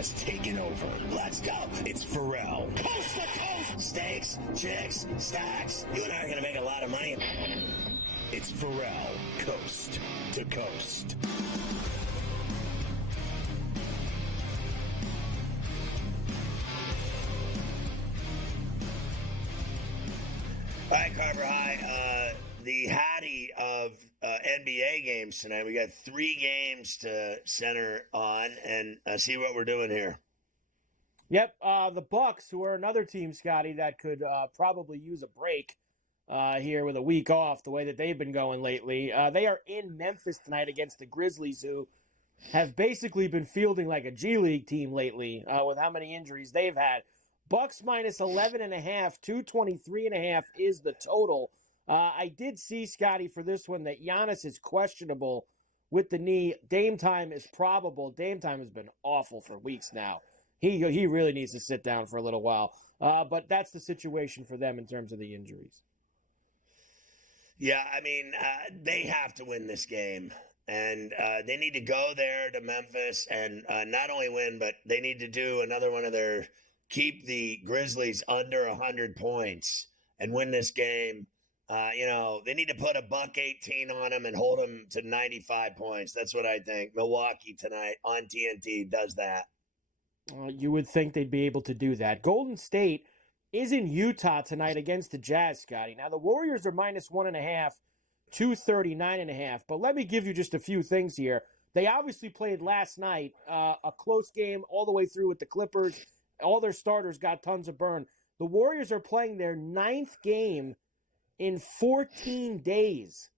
has taken over. Let's go. It's Ferrall. Coast to coast. Steaks, chicks, stacks. You and I are going to make a lot of money. It's Ferrall, coast to coast. All right, Carver, hi. The Hattie of NBA games tonight. We got 3 games to center on and see what we're doing here. Yep, the Bucks, who are another team, Scotty, that could probably use a break here with a week off, the way that they've been going lately. They are in Memphis tonight against the Grizzlies, who have basically been fielding like a G League team lately with how many injuries they've had. Bucks minus 11.5, 223.5 is the total. I did see, Scotty, for this one that Giannis is questionable with the knee. Dame time is probable. Dame time has been awful for weeks now. He really needs to sit down for a little while. But that's the situation for them in terms of the injuries. Yeah, I mean, they have to win this game. And they need to go there to Memphis and not only win, but they need to do another one of their keep the Grizzlies under 100 points and win this game. They need to put a $118 on them and hold them to 95 points. That's what I think. Milwaukee tonight on TNT does that. You would think they'd be able to do that. Golden State is in Utah tonight against the Jazz, Scotty. Now, the Warriors are minus 1.5, 239.5. But let me give you just a few things here. They obviously played last night, a close game all the way through with the Clippers. All their starters got tons of burn. The Warriors are playing their 9th game in 14 days.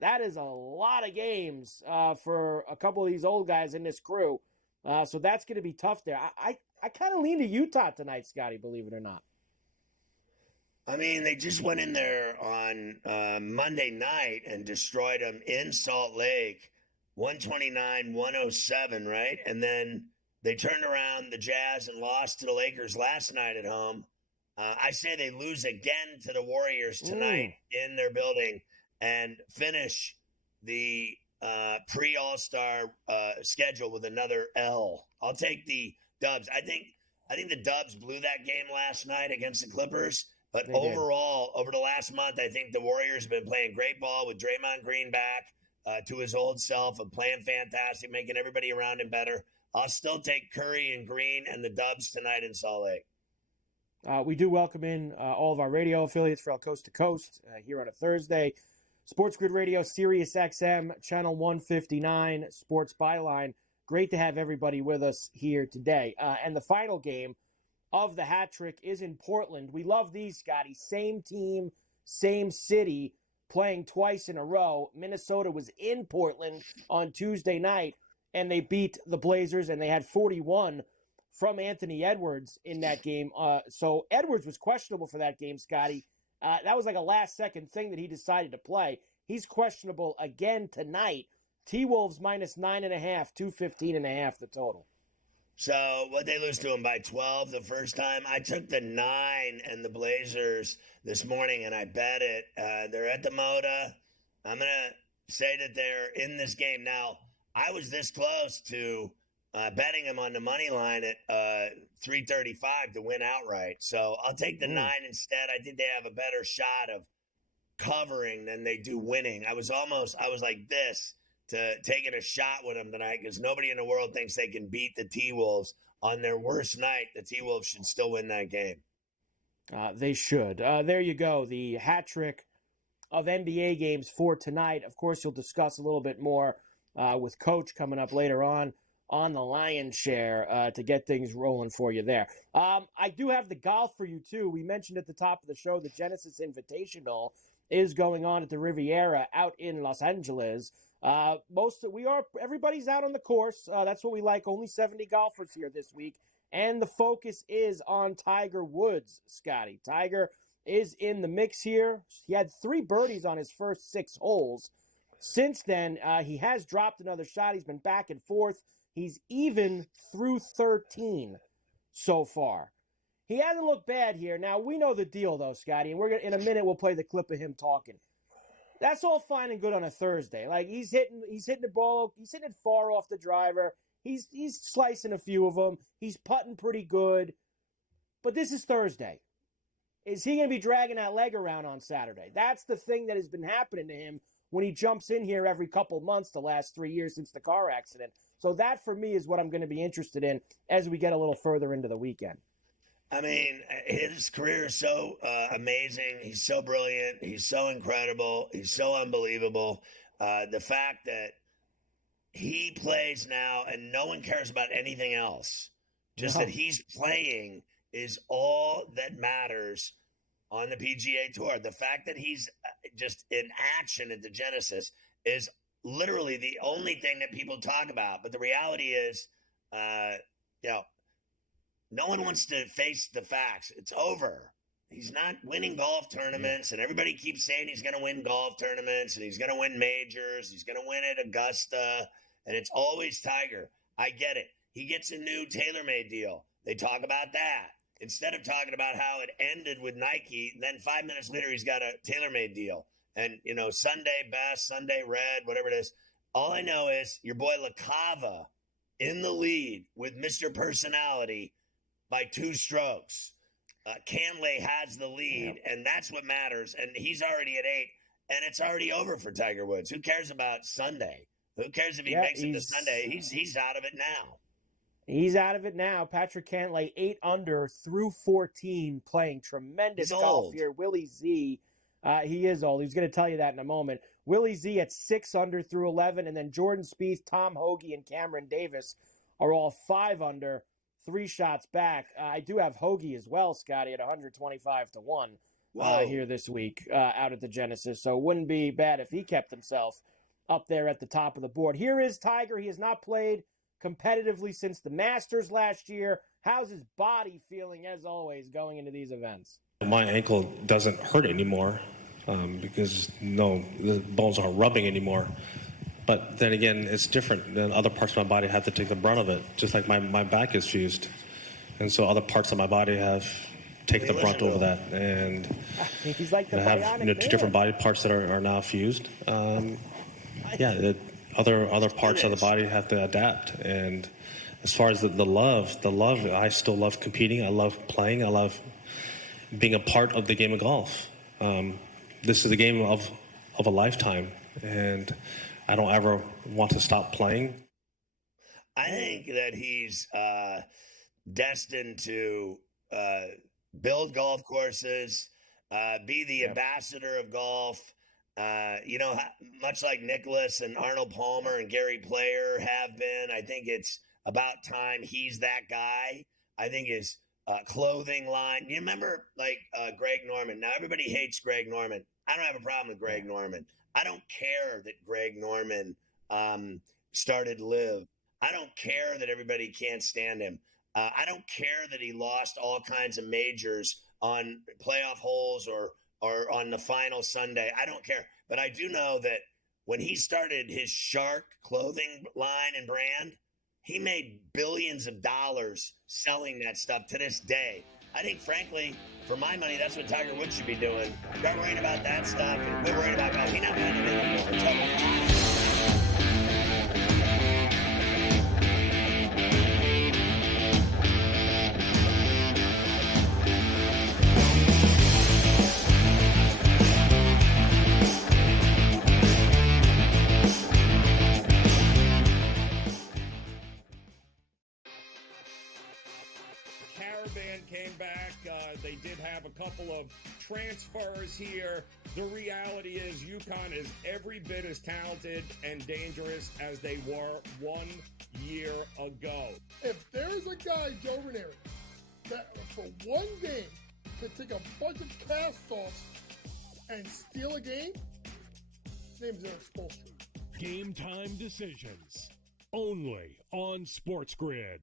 That is a lot of games for a couple of these old guys in this crew. So that's going to be tough there. I kind of lean to Utah tonight, Scotty, believe it or not. I mean, they just went in there on Monday night and destroyed them in Salt Lake, 129-107, right? And then they turned around the Jazz and lost to the Lakers last night at home. I say they lose again to the Warriors tonight in their building and finish the pre-All-Star schedule with another L. I'll take the Dubs. I think the Dubs blew that game last night against the Clippers. But overall, over the last month, I think the Warriors have been playing great ball with Draymond Green back to his old self and playing fantastic, making everybody around him better. I'll still take Curry and Green and the Dubs tonight in Salt Lake. We do welcome in all of our radio affiliates for Coast to Coast here on a Thursday. SportsGrid Radio, Sirius XM, Channel 159, Sports Byline. Great to have everybody with us here today. And the final game of the hat trick is in Portland. We love these, Scotty. Same team, same city, playing twice in a row. Minnesota was in Portland on Tuesday night, and they beat the Blazers, and they had 41 from Anthony Edwards in that game. So Edwards was questionable for that game, Scotty. That was like a last-second thing that he decided to play. He's questionable again tonight. T-Wolves minus 9.5, 215.5 the total. So what they lose to him by 12 the first time? I took the 9 and the Blazers this morning, and I bet it. They're at the Moda. I'm going to say that they're in this game. Now, I was this close to betting them on the money line at 335 to win outright. So I'll take the 9 instead. I think they have a better shot of covering than they do winning. I was like this to taking a shot with them tonight because nobody in the world thinks they can beat the T-Wolves on their worst night. The T-Wolves should still win that game. They should. There you go. The hat trick of NBA games for tonight. Of course, you'll discuss a little bit more with Coach coming up later on the Lion's Share to get things rolling for you there. I do have the golf for you, too. We mentioned at the top of the show the Genesis Invitational is going on at the Riviera out in Los Angeles. Everybody's out on the course. That's what we like. Only 70 golfers here this week. And the focus is on Tiger Woods, Scotty. Tiger is in the mix here. He had 3 birdies on his first 6 holes. Since then, he has dropped another shot. He's been back and forth. He's even through 13 so far. He hasn't looked bad here. Now, we know the deal, though, Scotty, and in a minute we'll play the clip of him talking. That's all fine and good on a Thursday. Like, he's hitting the ball. He's hitting it far off the driver. He's slicing a few of them. He's putting pretty good. But this is Thursday. Is he going to be dragging that leg around on Saturday? That's the thing that has been happening to him when he jumps in here every couple months the last 3 years since the car accident. So that, for me, is what I'm going to be interested in as we get a little further into the weekend. I mean, his career is so amazing. He's so brilliant. He's so incredible. He's so unbelievable. The fact that he plays now and no one cares about anything else, just that he's playing is all that matters on the PGA Tour. The fact that he's just in action at the Genesis is literally the only thing that people talk about. But the reality is, no one wants to face the facts. It's over. He's not winning golf tournaments, and everybody keeps saying he's going to win golf tournaments, and he's going to win majors. He's going to win at Augusta, and it's always Tiger. I get it. He gets a new TaylorMade deal. They talk about that. Instead of talking about how it ended with Nike, then 5 minutes later he's got a TaylorMade deal. And, Sunday best, Sunday red, whatever it is. All I know is your boy LaCava in the lead with Mr. Personality by 2 strokes. Cantlay has the lead, and that's what matters. And he's already at 8, and it's already over for Tiger Woods. Who cares about Sunday? Who cares if he makes it to Sunday? He's out of it now. He's out of it now. Patrick Cantlay, 8 under through 14, playing tremendous golf here. Willie Z, he is old. He's going to tell you that in a moment. Willie Z at 6 under through 11, and then Jordan Spieth, Tom Hoge, and Cameron Davis are all 5 under, 3 shots back. I do have Hoge as well, Scotty, at 125 to 1 here this week out at the Genesis. So it wouldn't be bad if he kept himself up there at the top of the board. Here is Tiger. He has not played competitively since the Masters last year. How's his body feeling, as always, going into these events? My ankle doesn't hurt anymore because the bones aren't rubbing anymore. But then again, it's different. Then other parts of my body have to take the brunt of it, just like my back is fused. And so other parts of my body have taken the brunt over that. And he's like I have 2 different body parts that are now fused. Other parts of the body have to adapt. And as far as the love, I still love competing. I love playing. I love being a part of the game of golf. This is the game of a lifetime, and I don't ever want to stop playing. I think that he's destined to build golf courses, be the ambassador of golf. Much like Nicklaus and Arnold Palmer and Gary Player have been, I think it's about time he's that guy. I think his clothing line. You remember, Greg Norman? Now, everybody hates Greg Norman. I don't have a problem with Greg Norman. I don't care that Greg Norman started LIV. I don't care that everybody can't stand him. I don't care that he lost all kinds of majors on playoff holes or on the final Sunday. I don't care. But I do know that when he started his Shark clothing line and brand, he made billions of dollars selling that stuff to this day. I think, frankly, for my money, that's what Tiger Woods should be doing. Start worrying about that stuff and quit worrying about golf. He's not going to do anymore. Came back. They did have a couple of transfers here. The reality is UConn is every bit as talented and dangerous as they were 1 year ago. If there's a guy, Joe Ranieri, that for one game could take a bunch of cast-offs and steal a game, his name's Eric Spoelstra. Game time decisions. Only on SportsGrid.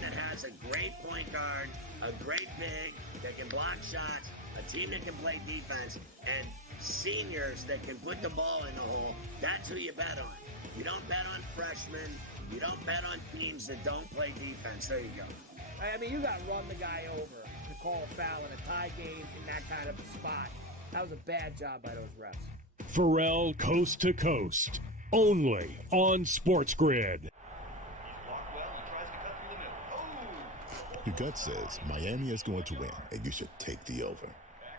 That has a great point guard, a great big that can block shots, a team that can play defense, and seniors that can put the ball in the hole. That's who you bet on. You don't bet on freshmen. You don't bet on teams that don't play defense. There you go. I mean, you got to run the guy over to call a foul in a tie game in that kind of a spot. That was a bad job by those refs. Ferrall Coast to Coast. Only on SportsGrid. Your gut says Miami is going to win, and you should take the over.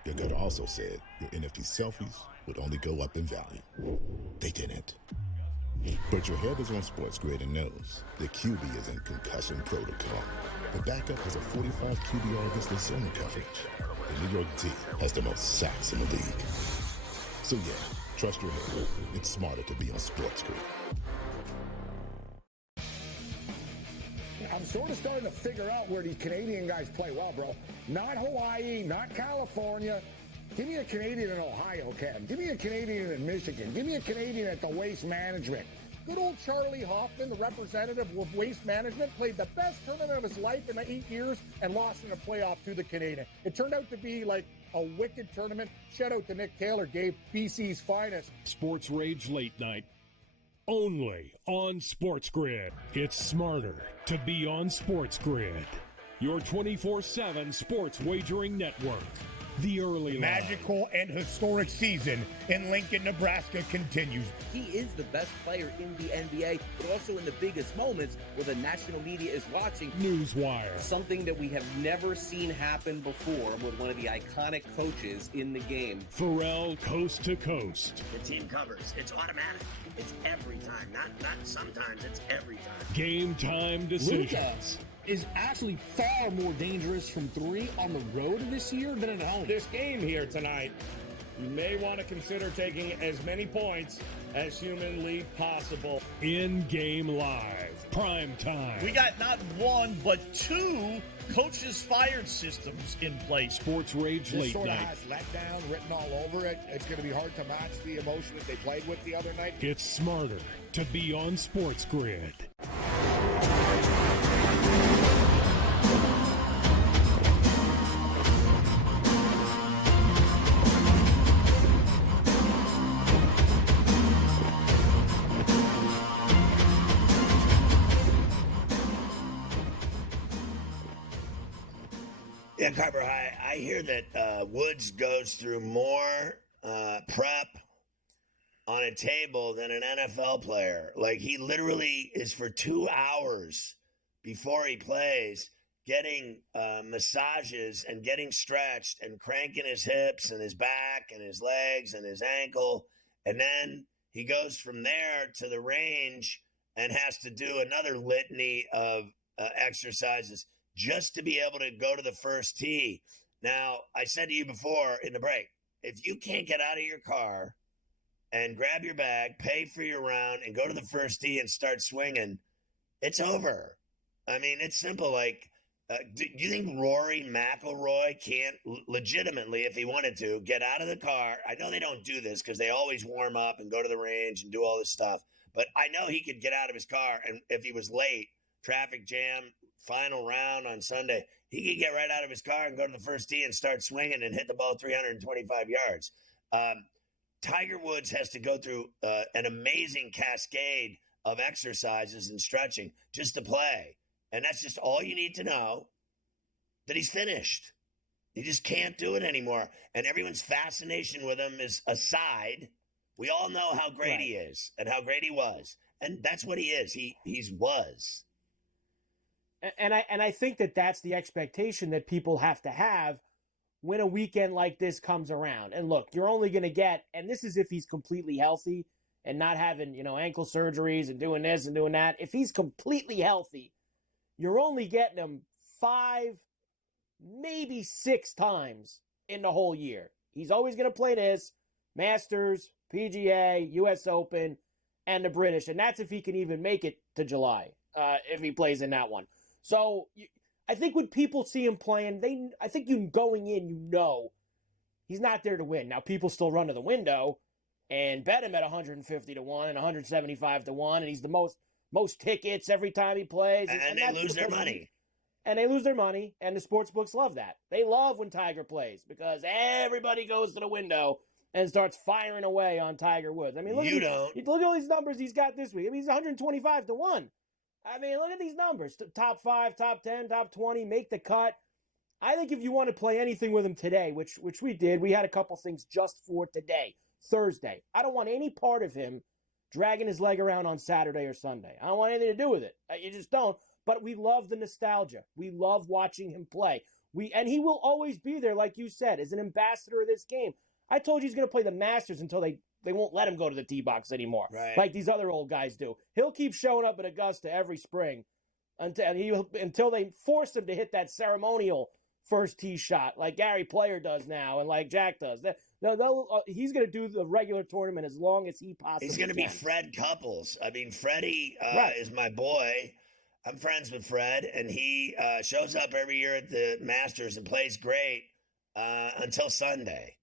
Your gut also said your NFT selfies would only go up in value. They didn't. But your head is on SportsGrid and knows the QB is in concussion protocol. The backup has a 45 QBR against the zone coverage. The New York D has the most sacks in the league. So yeah, trust your head. It's smarter to be on SportsGrid. I'm sort of starting to figure out where these Canadian guys play well, bro. Not Hawaii, not California. Give me a Canadian in Ohio, Cam. Give me a Canadian in Michigan. Give me a Canadian at the Waste Management. Good old Charlie Hoffman, the representative of Waste Management, played the best tournament of his life in 8 years and lost in a playoff to the Canadian. It turned out to be like a wicked tournament. Shout out to Nick Taylor, gave BC's finest. Sports Rage Late Night. Only on SportsGrid. It's smarter to be on SportsGrid. Your 24/7 sports wagering network. The early line. Magical and historic season in Lincoln, Nebraska continues. He is the best player in the NBA, but also in the biggest moments where the national media is watching. Newswire. Something that we have never seen happen before with one of the iconic coaches in the game. Ferrall Coast to Coast. The team covers. It's automatic. It's every time. Not sometimes. It's every time. Game time decisions. Luka is actually far more dangerous from three on the road this year than at home. This game here tonight, you may want to consider taking as many points as humanly possible. In-game live. Prime time. We got not one, but two coaches fired systems in place. Sports Rage Late Sort of Night. has letdown written all over it. It's going to be hard to match the emotion that they played with the other night. It's smarter to be on SportsGrid. Yeah, Carver, I hear that Woods goes through more prep on a table than an NFL player. Like, he literally is for 2 hours before he plays getting massages and getting stretched and cranking his hips and his back and his legs and his ankle. And then he goes from there to the range and has to do another litany of exercises just to be able to go to the first tee. Now, I said to you before in the break, if you can't get out of your car and grab your bag, pay for your round, and go to the first tee and start swinging, it's over. I mean, it's simple. Like, do you think Rory McIlroy can't legitimately, if he wanted to, get out of the car? I know they don't do this because they always warm up and go to the range and do all this stuff. But I know he could get out of his car, and if he was late, traffic jam, final round on Sunday, he could get right out of his car and go to the first tee and start swinging and hit the ball 325 yards. Tiger Woods has to go through an amazing cascade of exercises and stretching just to play. And that's just all you need to know, that he's finished. He just can't do it anymore. And everyone's fascination with him is aside. We all know how great he is and how great he was. And that's what he is. He's was. And I think that that's the expectation that people have to have when a weekend like this comes around. And look, you're only going to get, and this is if he's completely healthy and not having, ankle surgeries and doing this and doing that. If he's completely healthy, you're only getting him 5, maybe 6 times in the whole year. He's always going to play this, Masters, PGA, U.S. Open, and the British. And that's if he can even make it to July, if he plays in that one. So I think when people see him playing, I think you going in, he's not there to win. Now, people still run to the window and bet him at 150 to 1 and 175 to 1, and he's the most tickets every time he plays. And they lose their money. And they lose their money, and the sports books love that. They love when Tiger plays because everybody goes to the window and starts firing away on Tiger Woods. I mean, look at all these numbers he's got this week. I mean, he's 125 to 1. I mean, look at these numbers. Top 5, top 10, top 20, make the cut. I think if you want to play anything with him today, which we did, we had a couple things just for today, Thursday. I don't want any part of him dragging his leg around on Saturday or Sunday. I don't want anything to do with it. You just don't. But we love the nostalgia. We love watching him play. And he will always be there, like you said, as an ambassador of this game. I told you he's going to play the Masters until they won't let him go to the tee box anymore, right, like these other old guys do. He'll keep showing up at Augusta every spring until they force him to hit that ceremonial first tee shot like Gary Player does now and like Jack does. He's going to do the regular tournament as long as he possibly can. He's going to be Fred Couples. I mean, Freddie right. is my boy. I'm friends with Fred, and he shows up every year at the Masters and plays great until Sunday,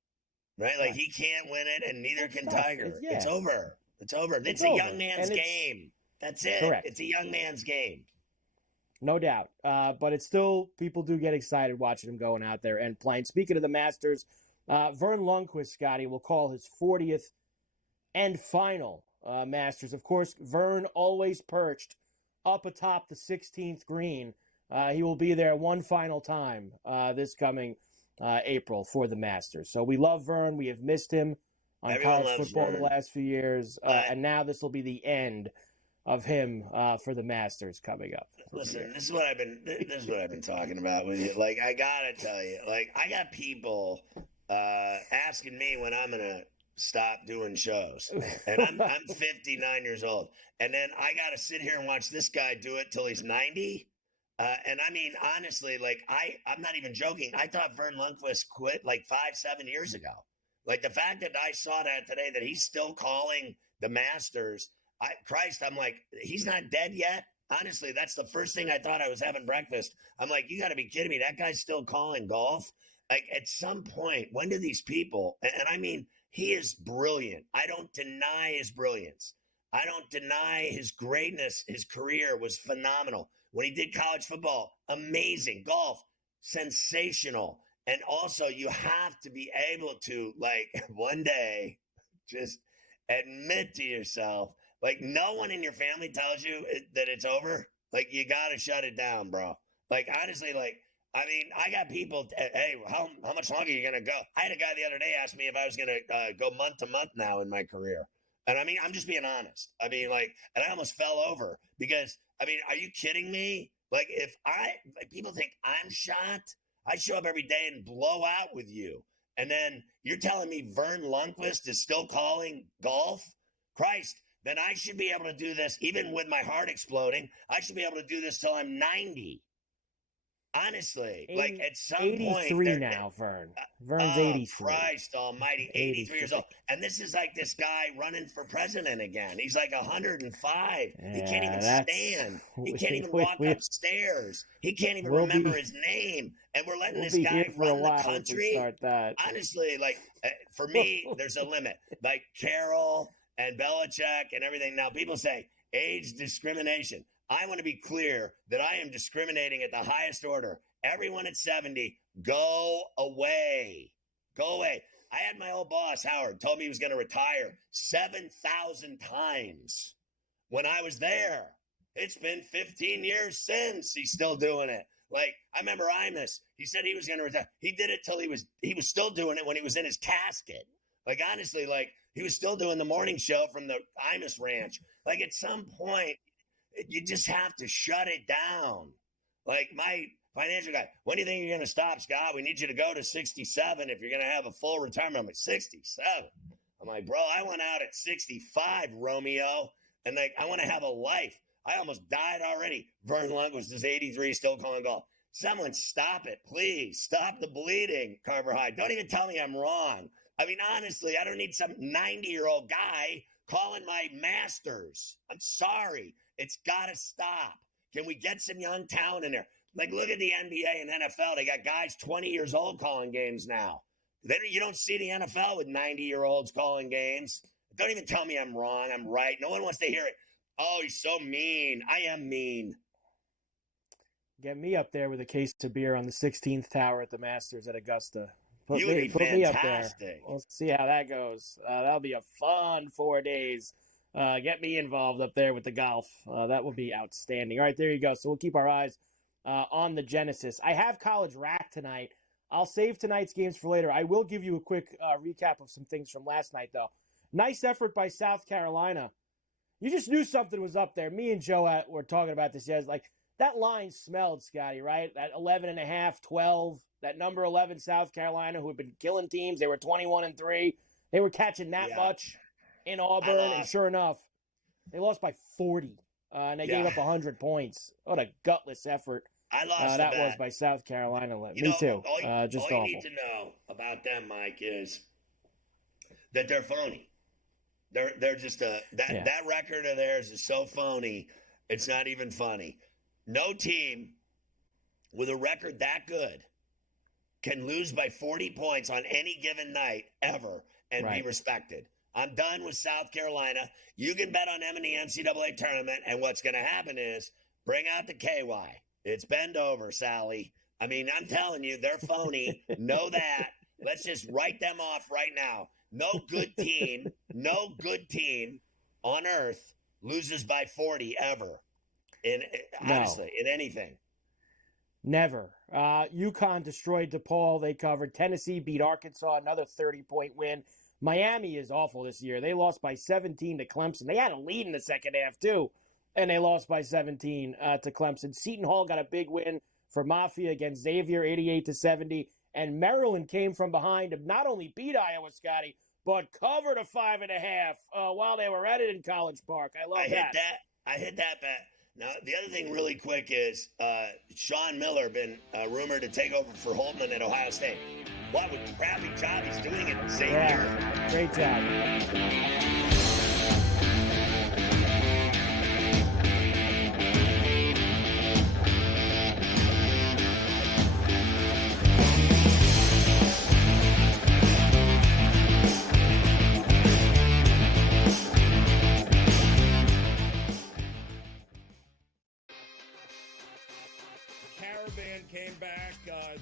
right? Like, he can't win it, and neither can Tiger. It's over. It's over. It's a young man's game. That's it. Correct. It's a young man's game. No doubt. But it's still, people do get excited watching him going out there and playing. Speaking of the Masters, Vern Lundquist, Scotty, will call his 40th and final Masters. Of course, Vern always perched up atop the 16th green. He will be there one final time this coming April for the Masters. So we love Vern. We have missed him on college football the last few years. And now this will be the end of him for the Masters coming up. Listen, this is what I've been talking about with you. Like, I gotta tell you, like, I got people asking me when I'm gonna stop doing shows, and I'm 59 years old, and then I gotta sit here and watch this guy do it till he's 90. And I mean, honestly, like, I'm not even joking. I thought Vern Lundquist quit like 5-7 years ago. Like, the fact that I saw that today, that he's still calling the Masters, I'm like, he's not dead yet. Honestly, that's the first thing I thought. I was having breakfast. I'm like, you got to be kidding me. That guy's still calling golf. Like, at some point, when do these people, and I mean, he is brilliant. I don't deny his brilliance. I don't deny his greatness. His career was phenomenal. When he did college football, amazing. Golf, sensational. And also, you have to be able to, like, one day just admit to yourself, like, no one in your family tells you that it's over. Like, you got to shut it down, bro. Like, honestly, like, I mean, I got people, hey, how much longer are you going to go? I had a guy the other day ask me if I was going to go month to month now in my career. And I mean, I'm just being honest. I mean, like, and I almost fell over because, I mean, are you kidding me? Like, people think I'm shot, I show up every day and blow out with you. And then you're telling me Vern Lundquist is still calling golf? Christ, then I should be able to do this, even with my heart exploding. I should be able to do this till I'm 90. Honestly, like, at some 83 point. 83 now, Vern. Vern's 83. Christ almighty, 83 years old. And this is like this guy running for president again. He's like 105. He can't even stand. He can't even walk upstairs. He can't even remember his name. And we're letting this guy run the country. Honestly, like, for me, there's a limit. Like Carroll and Belichick and everything. Now, people say age discrimination. I want to be clear that I am discriminating at the highest order. Everyone at 70, go away. Go away. I had my old boss, Howard, told me he was going to retire 7,000 times when I was there. It's been 15 years since. He's still doing it. Like, I remember Imus. He said he was going to retire. He did it till he was still doing it when he was in his casket. Like, honestly, like, he was still doing the morning show from the Imus Ranch. Like, at some point, you just have to shut it down. Like, my financial guy, when do you think you're going to stop, Scott? We need you to go to 67 if you're going to have a full retirement. I'm like, 67? I'm like, bro, I went out at 65, Romeo, and, like, I want to have a life. I almost died already. Vern Lundquist is 83, still calling golf. Someone stop it, please. Stop the bleeding, Carver High. Don't even tell me I'm wrong. I mean, honestly, I don't need some 90-year-old guy calling my Masters. I'm sorry. It's got to stop. Can we get some young talent in there? Like, look at the NBA and NFL. They got guys 20 years old calling games now. You don't see the NFL with 90-year-olds calling games. Don't even tell me I'm wrong. I'm right. No one wants to hear it. Oh, he's so mean. I am mean. Get me up there with a case of beer on the 16th tower at the Masters at Augusta. Put me up there. We'll see how that goes. That'll be a fun 4 days. Get me involved up there with the golf. That would be outstanding. All right, there you go. So we'll keep our eyes on the Genesis. I have College Rack tonight. I'll save tonight's games for later. I will give you a quick recap of some things from last night, though. Nice effort by South Carolina You just knew something was up there. Me and Joe were talking about this yesterday. Like, that line smelled, Scotty, right? That 11.5, 12, that number 11 South Carolina who had been killing teams. They were 21-3. They were catching that much in Auburn, and sure enough, they lost by 40, and they gave up 100 points. What a gutless effort that was by South Carolina. Me too. Just all awful. you need to know about them, Mike, is that they're phony. They're just that record of theirs is so phony, it's not even funny. No team with a record that good can lose by 40 points on any given night ever and be respected. I'm done with South Carolina. You can bet on them in the NCAA tournament, and what's going to happen is bring out the KY. It's bend over, Sally. I mean, I'm telling you, they're phony. Know that. Let's just write them off right now. No good team on earth loses by 40 ever. Honestly, in anything. Never. UConn destroyed DePaul. They covered. Tennessee beat Arkansas, another 30-point win. Miami is awful this year. They lost by 17 to Clemson. They had a lead in the second half, too, and they lost by 17 to Clemson. Seton Hall got a big win for Mafia against Xavier, 88-70. And Maryland came from behind to not only beat Iowa, Scotty, but covered a 5.5 while they were at it in College Park. I hit that bet. Now, the other thing really quick is Sean Miller been rumored to take over for Holtman at Ohio State. What a crappy job he's doing at Xavier. Yeah, great job. Came back.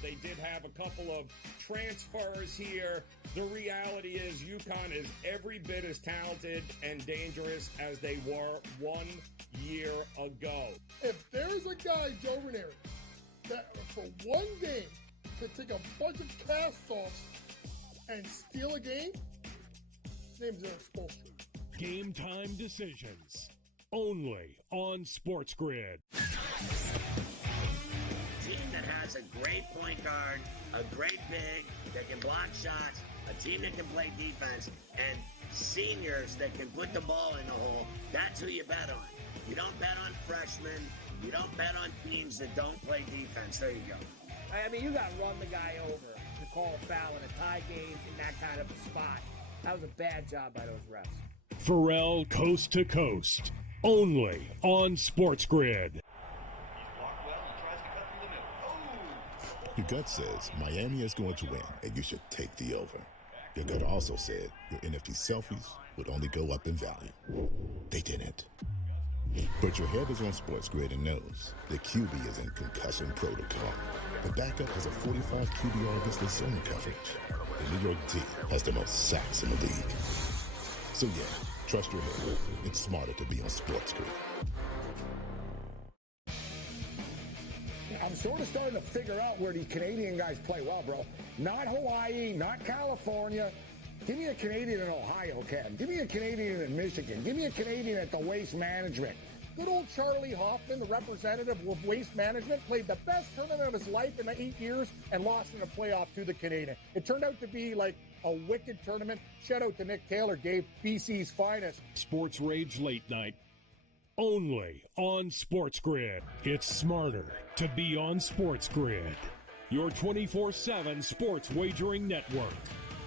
They did have a couple of transfers here. The reality is UConn is every bit as talented and dangerous as they were 1 year ago. If there's a guy, Joe Ranieri, that for one game could take a bunch of cast-offs and steal a game, his name's Eric Spoelstra. Game time decisions. Only on SportsGrid. Team that has a great point guard, a great big that can block shots, a team that can play defense, and seniors that can put the ball in the hole. That's who you bet on. You don't bet on freshmen. You don't bet on teams that don't play defense. There you go. I mean, you got to run the guy over to call a foul in a tie game in that kind of a spot. That was a bad job by those refs. Ferrall coast to coast. Only on SportsGrid. Your gut says Miami is going to win, and you should take the over. Your gut also said your NFT selfies would only go up in value. They didn't. But your head is on SportsGrid and knows the QB is in concussion protocol. The backup has a 45 QBR against the zone coverage. The New York D has the most sacks in the league. So yeah, trust your head. It's smarter to be on SportsGrid. I'm sort of starting to figure out where these Canadian guys play well, bro. Not Hawaii, not California. Give me a Canadian in Ohio, Ken. Give me a Canadian in Michigan. Give me a Canadian at the Waste Management. Good old Charlie Hoffman, the representative of Waste Management, played the best tournament of his life in the 8 years and lost in a playoff to the Canadian. It turned out to be like a wicked tournament. Shout out to Nick Taylor, gave BC's finest. Sports Rage Late Night. Only on SportsGrid. It's smarter to be on SportsGrid. Your 24/7 sports wagering network.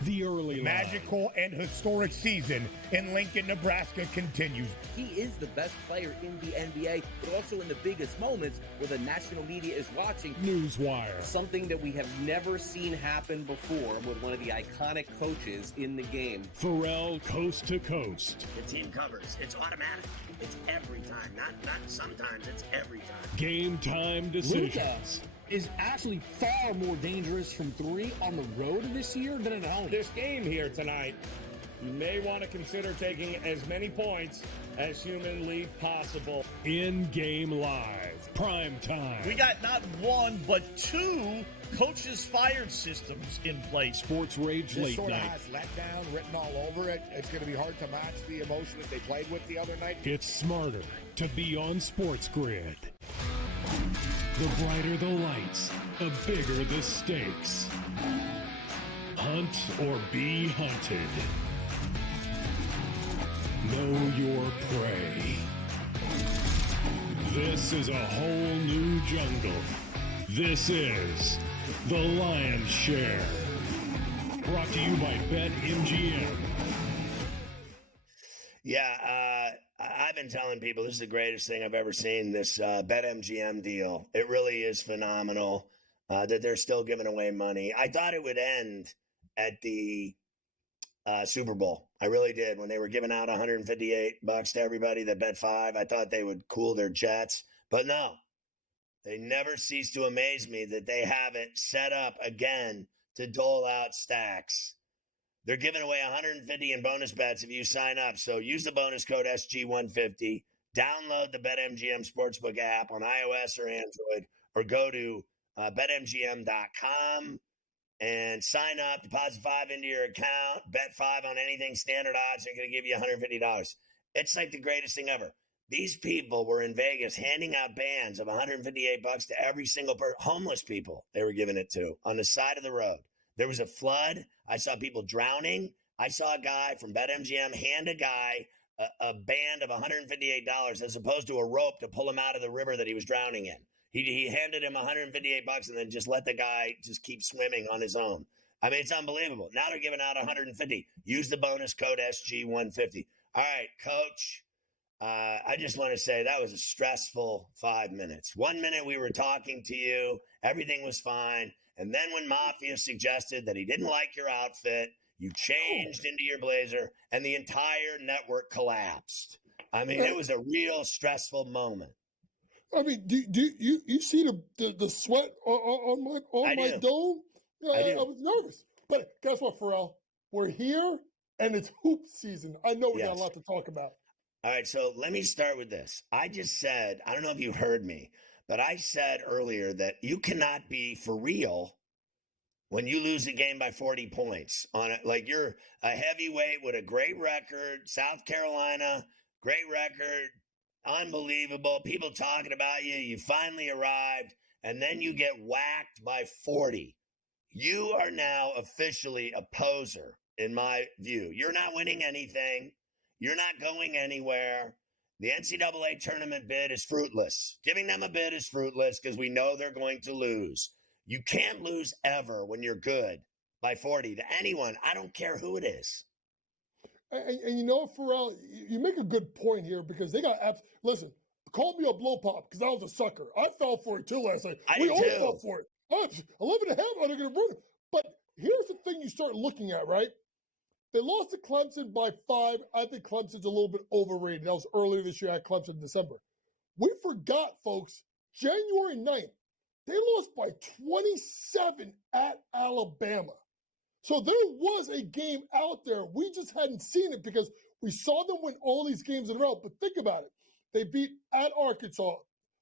The early magical and historic season in Lincoln, Nebraska continues. He is the best player in the NBA, but also in the biggest moments where the national media is watching. Newswire. Something that we have never seen happen before with one of the iconic coaches in the game. Ferrall coast to coast. The team covers. It's automatic. It's every time. Not sometimes. It's every time. Game time decisions. Is actually far more dangerous from three on the road this year than at home. This game here tonight, you may want to consider taking as many points as humanly possible. In-game live, prime time. We got not one, but two coaches fired systems in place. Sports Rage This Late sort of Night. has letdown written all over it. It's going to be hard to match the emotion that they played with the other night. It's smarter to be on SportsGrid. The brighter the lights, the bigger the stakes. Hunt or be hunted. Know your prey. This is a whole new jungle. This is The Lion's Share. Brought to you by BetMGM. Yeah, I've been telling people this is the greatest thing I've ever seen, this BetMGM deal. It really is phenomenal that they're still giving away money. I thought it would end at the Super Bowl. I really did. When they were giving out $158 to everybody that bet 5, I thought they would cool their jets. But no, they never cease to amaze me that they have it set up again to dole out stacks. They're giving away $150 in bonus bets if you sign up. So use the bonus code SG150. Download the BetMGM Sportsbook app on iOS or Android, or go to BetMGM.com and sign up. Deposit $5 into your account. Bet $5 on anything. Standard odds. They're going to give you $150. It's like the greatest thing ever. These people were in Vegas handing out bands of $158 to every single homeless people they were giving it to on the side of the road. There was a flood. I saw people drowning. I saw a guy from BetMGM hand a guy a band of $158 as opposed to a rope to pull him out of the river that he was drowning in. He handed him $158 and then just let the guy just keep swimming on his own. I mean, it's unbelievable. Now they're giving out $150. Use the bonus code SG150. All right, Coach. I just want to say that was a stressful 5 minutes. 1 minute we were talking to you. Everything was fine. And then when Mafia suggested that he didn't like your outfit, you changed into your blazer and the entire network collapsed. I mean, it was a real stressful moment. I mean, do you see the sweat on my dome? I was nervous. But guess what, Ferrall? We're here, and it's hoop season. I know we got a lot to talk about. All right, so let me start with this. I just said, I don't know if you heard me, but I said earlier that you cannot be for real when you lose a game by 40 points on it. Like, you're a heavyweight with a great record, South Carolina, great record, unbelievable, people talking about you, you finally arrived, and then you get whacked by 40. You are now officially a poser, in my view. You're not winning anything. You're not going anywhere. The NCAA tournament bid is fruitless. Giving them a bid is fruitless because we know they're going to lose. You can't lose ever when you're good by 40 to anyone. I don't care who it is. And you know, Ferrall, you make a good point here because they got listen, call me a blow pop because I was a sucker. I fell for it too last night. We all fell for it. 11 and a half, are they going to run it? But here's the thing you start looking at, right? They lost to Clemson by 5. I think Clemson's a little bit overrated. That was earlier this year at Clemson in December. We forgot, folks, January 9th, they lost by 27 at Alabama. So there was a game out there. We just hadn't seen it because we saw them win all these games in a row. But think about it. They beat at Arkansas.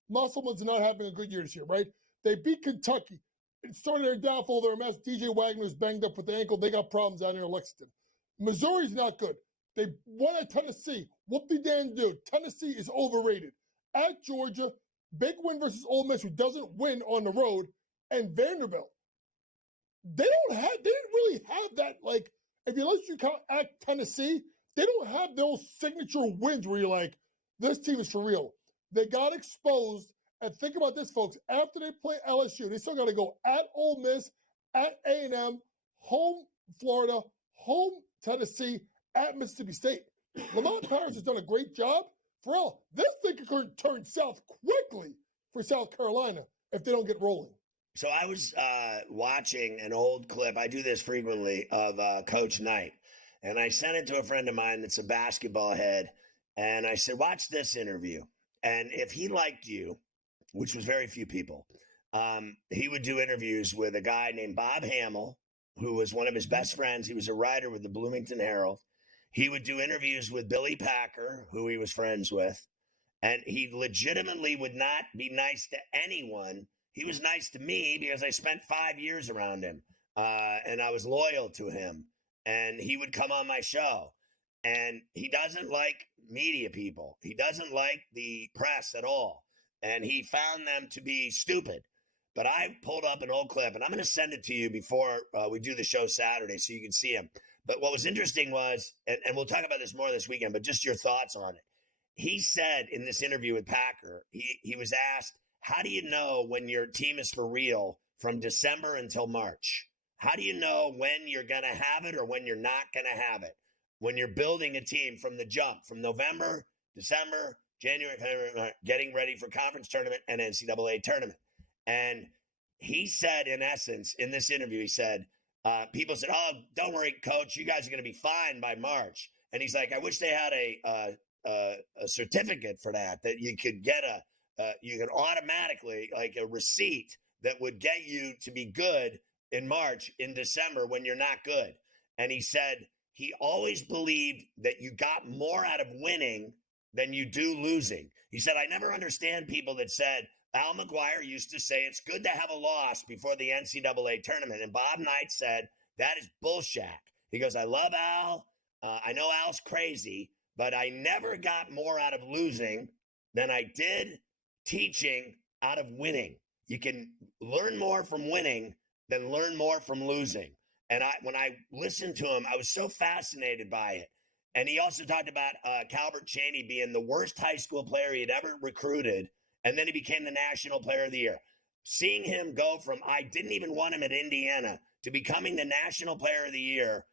Musselman's not having a good year this year, right? They beat Kentucky. It started their downfall. Their mess. DJ Wagner's banged up with the ankle. They got problems down here in Lexington. Missouri's not good. They won at Tennessee. Whoop-de-dan-do. Tennessee is overrated. At Georgia, big win versus Ole Miss, who doesn't win on the road, and Vanderbilt. They didn't really have that, like, if you let you count at Tennessee, they don't have those signature wins where you're like, this team is for real. They got exposed, and think about this, folks. After they play LSU, they still got to go at Ole Miss, at A&M, home Florida, home Tennessee, at Mississippi State. Lamont Paris has done a great job. For all, this thing could turn south quickly for South Carolina if they don't get rolling. So I was watching an old clip. I do this frequently of Coach Knight. And I sent it to a friend of mine that's a basketball head. And I said, watch this interview. And if he liked you, which was very few people, he would do interviews with a guy named Bob Hamill, who was one of his best friends. He was a writer with the Bloomington Herald. He would do interviews with Billy Packer, who he was friends with. And he legitimately would not be nice to anyone he was nice to me because I spent 5 years around him, and I was loyal to him, and he would come on my show. And he doesn't like media people. He doesn't like the press at all. And he found them to be stupid. But I pulled up an old clip, and I'm going to send it to you before we do the show Saturday so you can see him. But what was interesting was, and we'll talk about this more this weekend, but just your thoughts on it. He said in this interview with Packer, he was asked, how do you know when your team is for real from December until March? How do you know when you're going to have it or when you're not going to have it? When you're building a team from the jump, from November, December, January, getting ready for conference tournament and NCAA tournament. And he said, in essence, in this interview, he said, people said, oh, don't worry, coach, you guys are going to be fine by March. And he's like, I wish they had a certificate for that you could get you could automatically, like a receipt that would get you to be good in March, in December when you're not good. And he said, he always believed that you got more out of winning than you do losing. He said, I never understand people that said, Al McGuire used to say it's good to have a loss before the NCAA tournament. And Bob Knight said, that is bullshit. He goes, I love Al. I know Al's crazy, but I never got more out of losing than I did teaching out of winning. You can learn more from winning than learn more from losing. And when I listened to him, I was so fascinated by it. And he also talked about Calbert Chaney being the worst high school player he had ever recruited. And then he became the National Player of the Year. Seeing him go from, I didn't even want him at Indiana, to becoming the National Player of the Year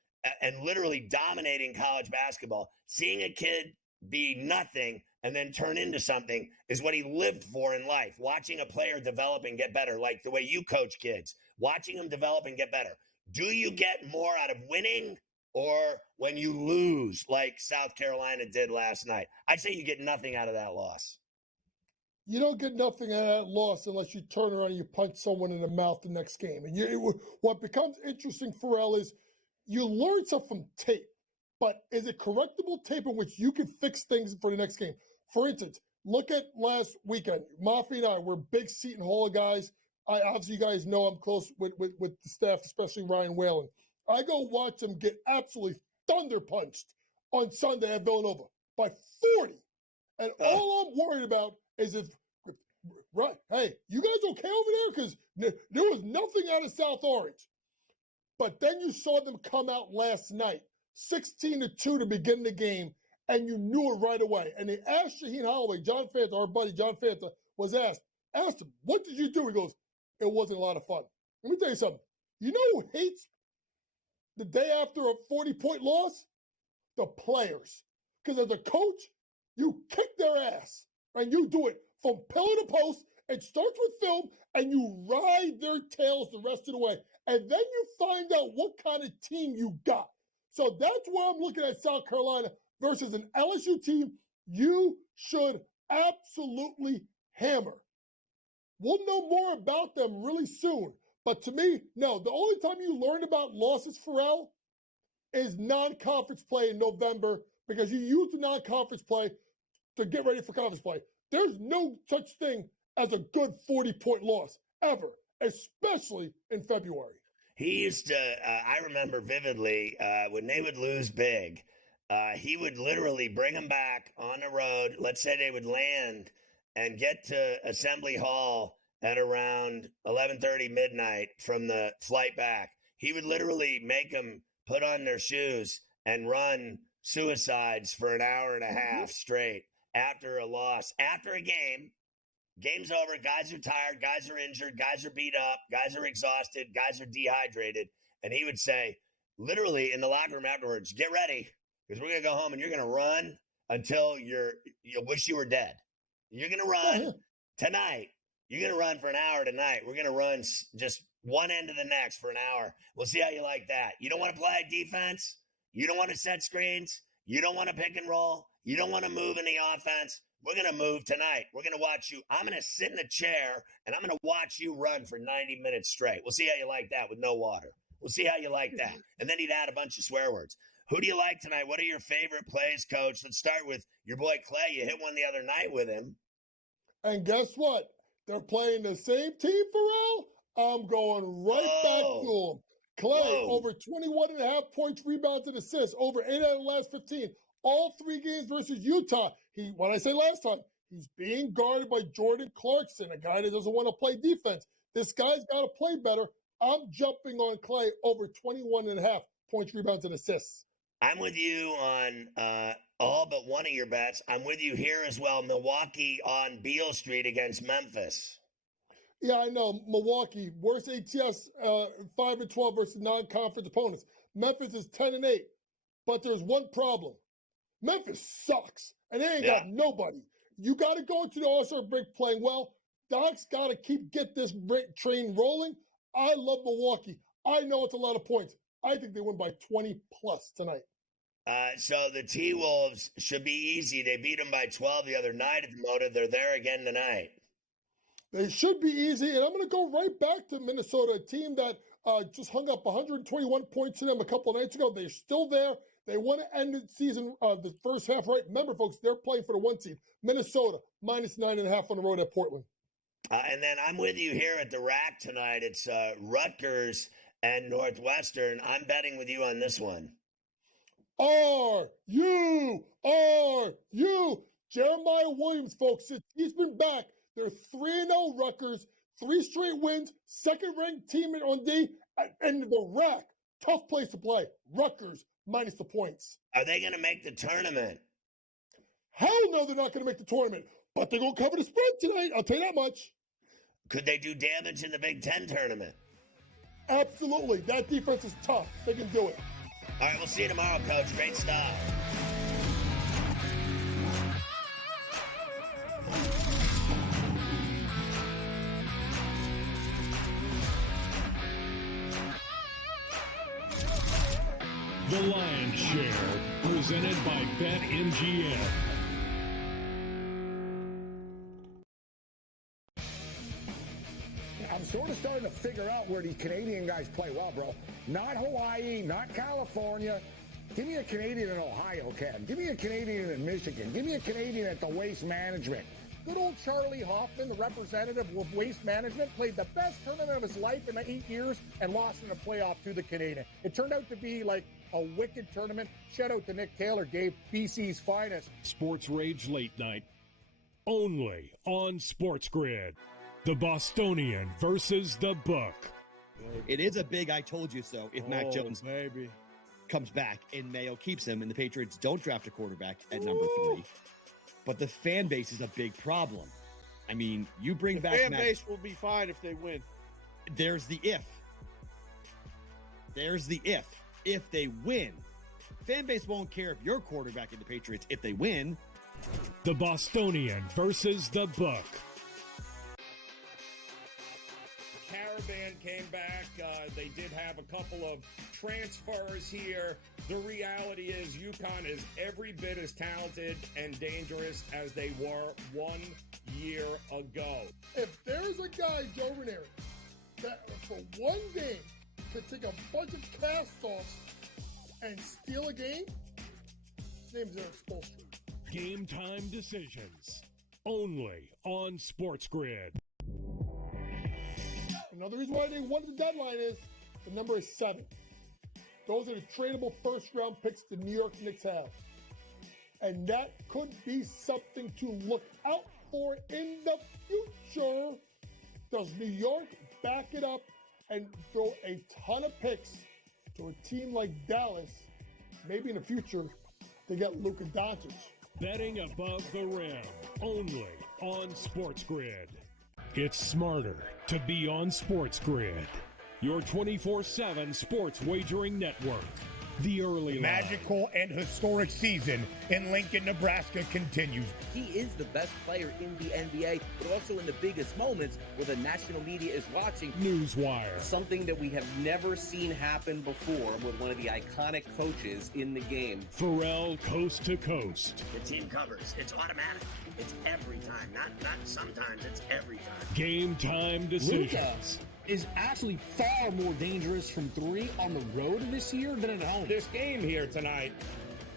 and literally dominating college basketball, seeing a kid be nothing and then turn into something is what he lived for in life. Watching a player develop and get better, like the way you coach kids, watching them develop and get better. Do you get more out of winning or when you lose like South Carolina did last night? I'd say you get nothing out of that loss. You don't get nothing out of that loss unless you turn around and you punch someone in the mouth the next game. And what becomes interesting, Ferrall, is you learn stuff from tape, but is it correctable tape in which you can fix things for the next game? For instance, look at last weekend. Mafia and I were big Seton Hall guys. Obviously, you guys know I'm close with the staff, especially Ryan Whalen. I go watch them get absolutely thunder punched on Sunday at Villanova by 40. And all I'm worried about is right, hey, you guys okay over there? Because there was nothing out of South Orange. But then you saw them come out last night, 16-2 to begin the game, and you knew it right away. And they asked Shaheen Holloway, John Fanta, our buddy John Fanta, was asked him, what did you do? He goes, it wasn't a lot of fun. Let me tell you something. You know who hates the day after a 40-point loss? The players. Because as a coach, you kick their ass, and you do it from pillar to post. It starts with film, and you ride their tails the rest of the way. And then you find out what kind of team you got. So that's why I'm looking at South Carolina versus an LSU team you should absolutely hammer. We'll know more about them really soon. But to me, no, the only time you learn about losses, Ferrall, is non-conference play in November because you use the non-conference play to get ready for conference play. There's no such thing as a good 40-point loss ever, especially in February. He used to, I remember vividly, when they would lose big, he would literally bring them back on the road. Let's say they would land and get to Assembly Hall at around 11:30 midnight from the flight back. He would literally make them put on their shoes and run suicides for an hour and a half straight after a loss. After a game, game's over, guys are tired, guys are injured, guys are beat up, guys are exhausted, guys are dehydrated. And he would say, literally in the locker room afterwards, get ready, because we're going to go home and you're going to run until you'll wish you were dead. You're going to run tonight. You're going to run for an hour tonight. We're going to run just one end to the next for an hour. We'll see how you like that. You don't want to play defense. You don't want to set screens. You don't want to pick and roll. You don't want to move in the offense. We're going to move tonight. We're going to watch you. I'm going to sit in a chair, and I'm going to watch you run for 90 minutes straight. We'll see how you like that with no water. We'll see how you like that. And then he'd add a bunch of swear words. Who do you like tonight? What are your favorite plays, Coach? Let's start with your boy Clay. You hit one the other night with him. And guess what? They're playing the same team, Ferrall. I'm going right back to them. Clay, over 21.5 points, rebounds, and assists, over 8 out of the last 15. All 3 games versus Utah. What I say last time, he's being guarded by Jordan Clarkson, a guy that doesn't want to play defense. This guy's got to play better. I'm jumping on Clay over 21.5 points, rebounds, and assists. I'm with you on all but one of your bets. I'm with you here as well. Milwaukee on Beale Street against Memphis. Yeah, I know. Milwaukee, worst ATS, 5-12 versus non-conference opponents. Memphis is 10-8. But there's one problem. Memphis sucks, and they ain't got nobody. You got to go into the All-Star break playing well. Doc's got to get this train rolling. I love Milwaukee. I know it's a lot of points. I think they win by 20+ tonight. So the T-Wolves should be easy. They beat them by 12 the other night at the Moda. They're there again tonight. They should be easy, and I'm going to go right back to Minnesota, a team that just hung up 121 points to them a couple of nights ago. They're still there. They want to end the season, the first half right. Remember, folks, they're playing for the 1 seed. Minnesota, -9.5 on the road at Portland. And then I'm with you here at the rack tonight. It's Rutgers and Northwestern. I'm betting with you on this one. R-U. Jeremiah Williams, folks, since he's been back, they're 3-0 Rutgers, 3 straight wins, second-ranked team on D, and the rack. Tough place to play. Rutgers, minus the points. Are they going to make the tournament? Hell no, they're not going to make the tournament. But they're going to cover the spread tonight. I'll tell you that much. Could they do damage in the Big Ten tournament? Absolutely. That defense is tough. They can do it. All right, we'll see you tomorrow, Coach. Great stuff. The Lion's Share, presented by BetMGM. I'm sort of starting to figure out where these Canadian guys play well, bro. Not Hawaii, not California. Give me a Canadian in Ohio, Ken. Give me a Canadian in Michigan. Give me a Canadian at the Waste Management. Good old Charlie Hoffman, the representative of Waste Management, played the best tournament of his life in 8 years and lost in a playoff to the Canadian. It turned out to be like a wicked tournament. Shout out to Nick Taylor, gave BC's finest. Sports Rage Late Night, only on SportsGrid. The Bostonian versus the Book. It is a big I told you so if Mac Jones comes back and Mayo keeps him and the Patriots don't draft a quarterback at number 3. But the fan base is a big problem. I mean, you bring back fan base will be fine if they win. There's the if. If they win, fan base won't care if you're quarterback in the Patriots if they win. The Bostonian versus the Book. Caravan came back. They did have a couple of transfers here. The reality is UConn is every bit as talented and dangerous as they were 1 year ago. If there's a guy, Joe Ranieri, that for one game could take a bunch of cast-offs and steal a game, his name's Eric Spoelstra. Game time decisions, only on SportsGrid. Another reason why they won the deadline is the number is 7. Those are the tradable first-round picks the New York Knicks have. And that could be something to look out for in the future. Does New York back it up and throw a ton of picks to a team like Dallas, maybe in the future, to get Luka Doncic? Betting above the rim, only on SportsGrid. It's smarter to be on SportsGrid, your 24/7 sports wagering network. The early magical and historic season in Lincoln, Nebraska continues. He is the best player in the NBA, but also in the biggest moments where the national media is watching. Newswire. Something that we have never seen happen before with one of the iconic coaches in the game. Ferrall coast to coast. The team covers. It's automatic. It's every time. Not sometimes. It's every time. Game time decisions. Luka is actually far more dangerous from 3 on the road this year than at home. This game here tonight,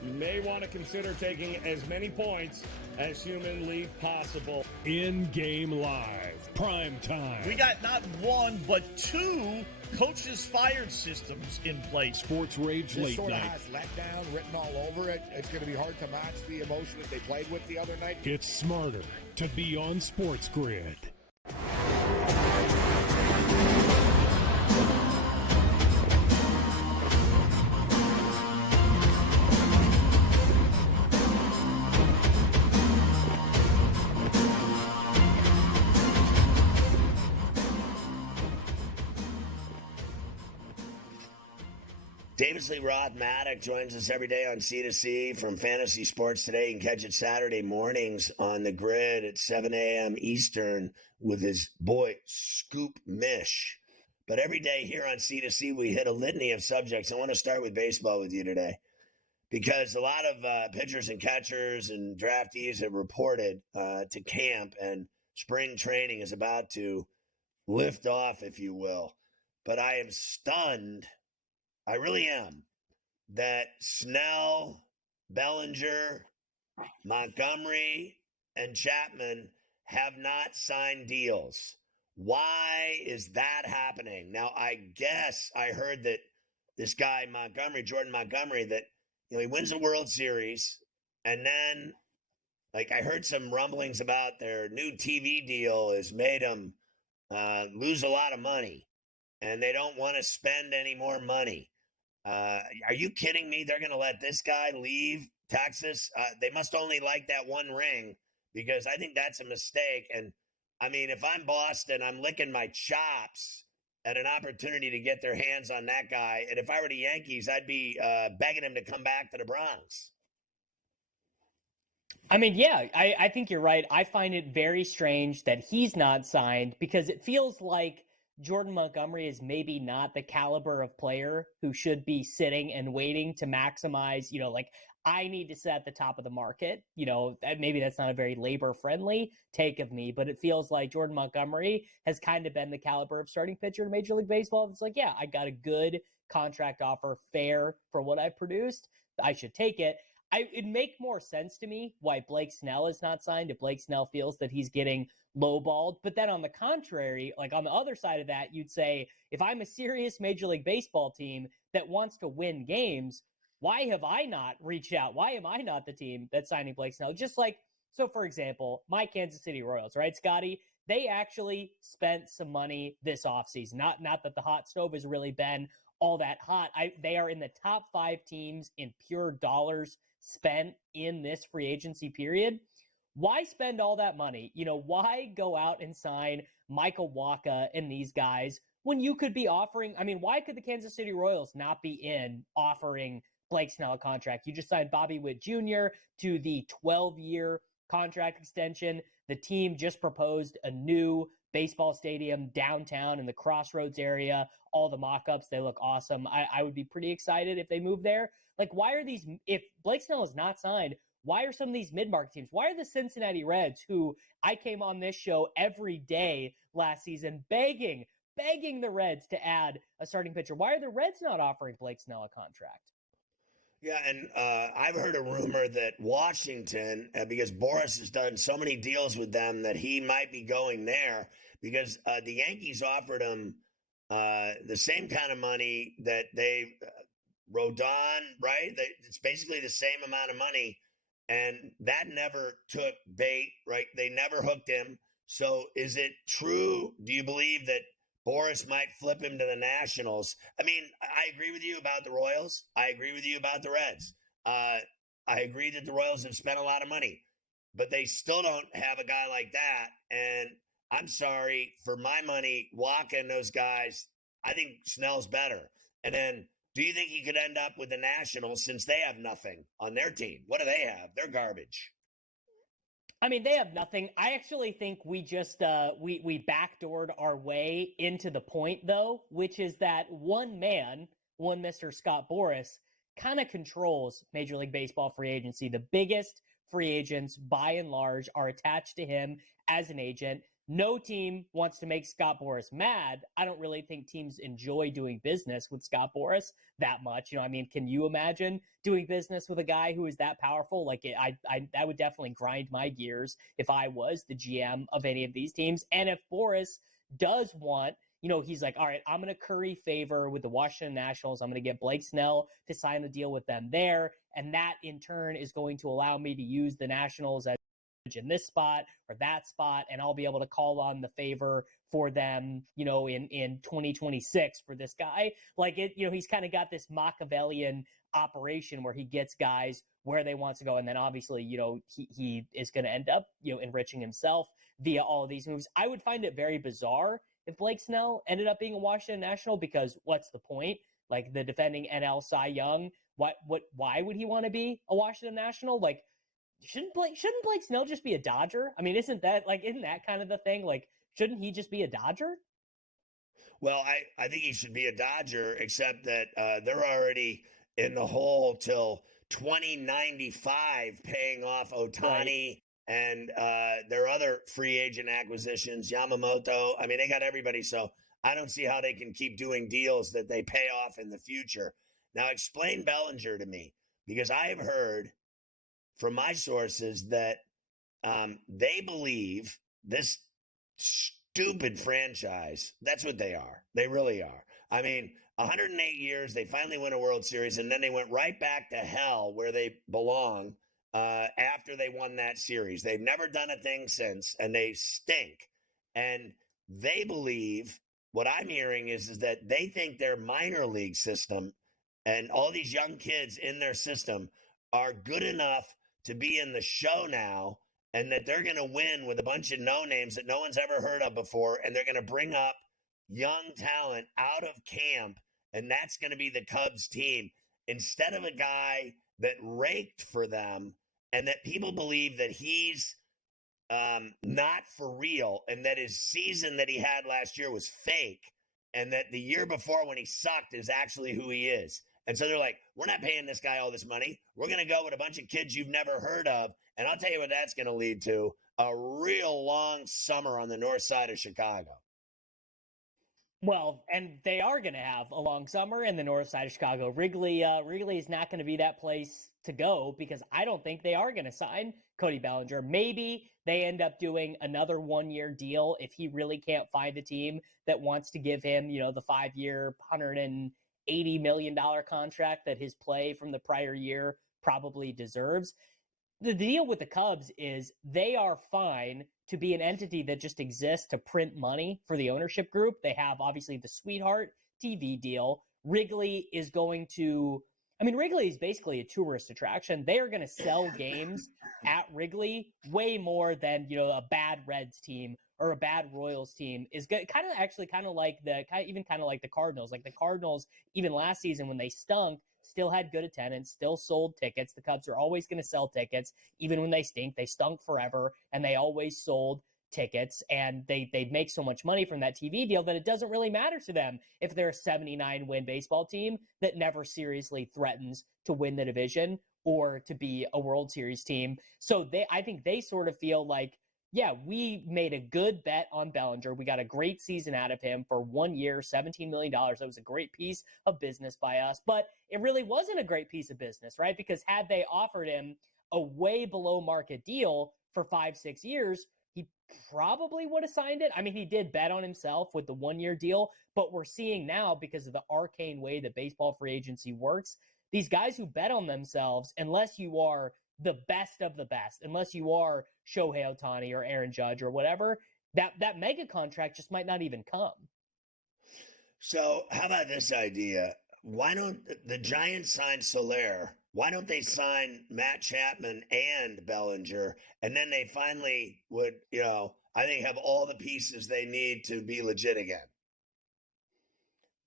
you may want to consider taking as many points as humanly possible. In-game live, prime time. We got not one, but two coaches fired systems in place. Sports Rage This Late sort of Night. has letdown written all over it. It's going to be hard to match the emotion that they played with the other night. It's smarter to be on Sports Grid. Davis Lee Roth-Maddock joins us every day on C2C from Fantasy Sports Today. You can catch it Saturday mornings on the Grid at 7 a.m. Eastern with his boy Scoop Mish. But every day here on C2C, we hit a litany of subjects. I want to start with baseball with you today because a lot of pitchers and catchers and draftees have reported to camp, and spring training is about to lift off, if you will. But I am stunned. I really am, that Snell, Bellinger, Montgomery, and Chapman have not signed deals. Why is that happening? Now, I guess I heard that this guy, Jordan Montgomery, that he wins a World Series, and then, I heard some rumblings about their new TV deal has made him lose a lot of money, and they don't want to spend any more money. Are you kidding me? They're going to let this guy leave Texas? They must only like that one ring, because I think that's a mistake. And, I mean, if I'm Boston, I'm licking my chops at an opportunity to get their hands on that guy. And if I were the Yankees, I'd be begging him to come back to the Bronx. I mean, yeah, I think you're right. I find it very strange that he's not signed, because it feels like Jordan Montgomery is maybe not the caliber of player who should be sitting and waiting to maximize, I need to sit at the top of the market. Maybe that's not a very labor-friendly take of me, but it feels like Jordan Montgomery has kind of been the caliber of starting pitcher in Major League Baseball. It's like, yeah, I got a good contract offer, fair for what I produced. I should take it. It'd make more sense to me why Blake Snell is not signed if Blake Snell feels that he's getting lowballed. But then on the contrary, on the other side of that, you'd say, if I'm a serious Major League Baseball team that wants to win games, why have I not reached out? Why am I not the team that's signing Blake Snell? So for example, my Kansas City Royals, right, Scotty? They actually spent some money this offseason. Not that the hot stove has really been all that hot. They are in the top 5 teams in pure dollars spent in this free agency period. Why spend all that money? Why go out and sign Michael Wacha and these guys when you could be offering? I mean, why could the Kansas City Royals not be in offering Blake Snell a contract? You just signed Bobby Witt Jr. to the 12-year contract extension. The team just proposed a new baseball stadium downtown in the Crossroads area. All the mock-ups, they look awesome. I would be pretty excited if they move there. Why are these, if Blake Snell is not signed, why are some of these mid-market teams, why are the Cincinnati Reds, who I came on this show every day last season begging the Reds to add a starting pitcher? Why are the Reds not offering Blake Snell a contract? Yeah, and I've heard a rumor that Washington, because Boris has done so many deals with them, that he might be going there, because the Yankees offered him the same kind of money that they Rodon, right? It's basically the same amount of money, and that never took bait, right? They never hooked him. So is it true? Do you believe that Boris might flip him to the Nationals? I mean, I agree with you about the Royals. I agree with you about the Reds. I agree that the Royals have spent a lot of money, but they still don't have a guy like that. And I'm sorry, for my money, Wacha and those guys, I think Snell's better. And then, do you think he could end up with the Nationals since they have nothing on their team? What do they have? They're garbage. I mean, they have nothing. I actually think we just we backdoored our way into the point, though, which is that one Mr. Scott Boras, kind of controls Major League Baseball free agency. The biggest free agents, by and large, are attached to him as an agent. no team wants to make Scott Boras mad. I don't really think teams enjoy doing business with Scott Boras that much. You know, I mean, can you imagine doing business with a guy who is that powerful? Like, that would definitely grind my gears if I was the GM of any of these teams. And if Boras does want, you know, he's like, all right, I'm going to curry favor with the Washington Nationals. I'm going to get Blake Snell to sign a deal with them there. And that in turn is going to allow me to use the Nationals as in this spot or that spot, and I'll be able to call on the favor for them, you know, in 2026 for this guy. Like, it, you know, he's kind of got this Machiavellian operation where he gets guys where they want to go, and then obviously, you know, he is going to end up, you know, enriching himself via all of these moves. I would find it very bizarre if Blake Snell ended up being a Washington National, because what's the point? Like, the defending NL Cy Young, why would he want to be a Washington National? Like, shouldn't Blake Snell just be a Dodger? I mean, isn't that kind of the thing? Like, shouldn't he just be a Dodger? Well, I think he should be a Dodger, except that they're already in the hole till 2095 paying off Ohtani, right, and their other free agent acquisitions, Yamamoto. I mean, they got everybody. So I don't see how they can keep doing deals that they pay off in the future. Now, explain Bellinger to me, because I have heard from my sources that they believe this stupid franchise, that's what they are. They really are. I mean, 108 years, they finally win a World Series, and then they went right back to hell where they belong after they won that series. They've never done a thing since, and they stink. And they believe, what I'm hearing is that they think their minor league system and all these young kids in their system are good enough to be in the show now, and that they're going to win with a bunch of no-names that no one's ever heard of before, and they're going to bring up young talent out of camp, and that's going to be the Cubs team, instead of a guy that raked for them, and that people believe that he's not for real, and that his season that he had last year was fake, and that the year before when he sucked is actually who he is. And so they're like, we're not paying this guy all this money. We're going to go with a bunch of kids you've never heard of. And I'll tell you what that's going to lead to: a real long summer on the north side of Chicago. Well, and they are going to have a long summer in the north side of Chicago. Wrigley is not going to be that place to go, because I don't think they are going to sign Cody Bellinger. Maybe they end up doing another 1-year deal if he really can't find a team that wants to give him, you know, the 5-year, $180 million contract that his play from the prior year probably deserves. The deal with the Cubs is they are fine to be an entity that just exists to print money for the ownership group. They have obviously the Sweetheart TV deal. Wrigley is basically a tourist attraction. They are going to sell games at Wrigley way more than, you know, a bad Reds team or a bad Royals team is good. Kind of like the Cardinals. Like the Cardinals, even last season when they stunk, still had good attendance, still sold tickets. The Cubs are always going to sell tickets, even when they stink. They stunk forever, and they always sold tickets, and they make so much money from that TV deal that it doesn't really matter to them if they're a 79-win baseball team that never seriously threatens to win the division or to be a World Series team. So I think they sort of feel like, yeah, we made a good bet on Bellinger. We got a great season out of him for 1 year, $17 million. That was a great piece of business by us, but it really wasn't a great piece of business, right? Because had they offered him a way below market deal for 5-6 years, he probably would have signed it. I mean, he did bet on himself with the 1-year deal, but we're seeing now, because of the arcane way that baseball free agency works, these guys who bet on themselves, unless you are the best of the best, unless you are Shohei Ohtani or Aaron Judge or whatever, that mega contract just might not even come. So how about this idea? Why don't the Giants sign Soler? Why don't they sign Matt Chapman and Bellinger? And then they finally would, you know, I think have all the pieces they need to be legit again.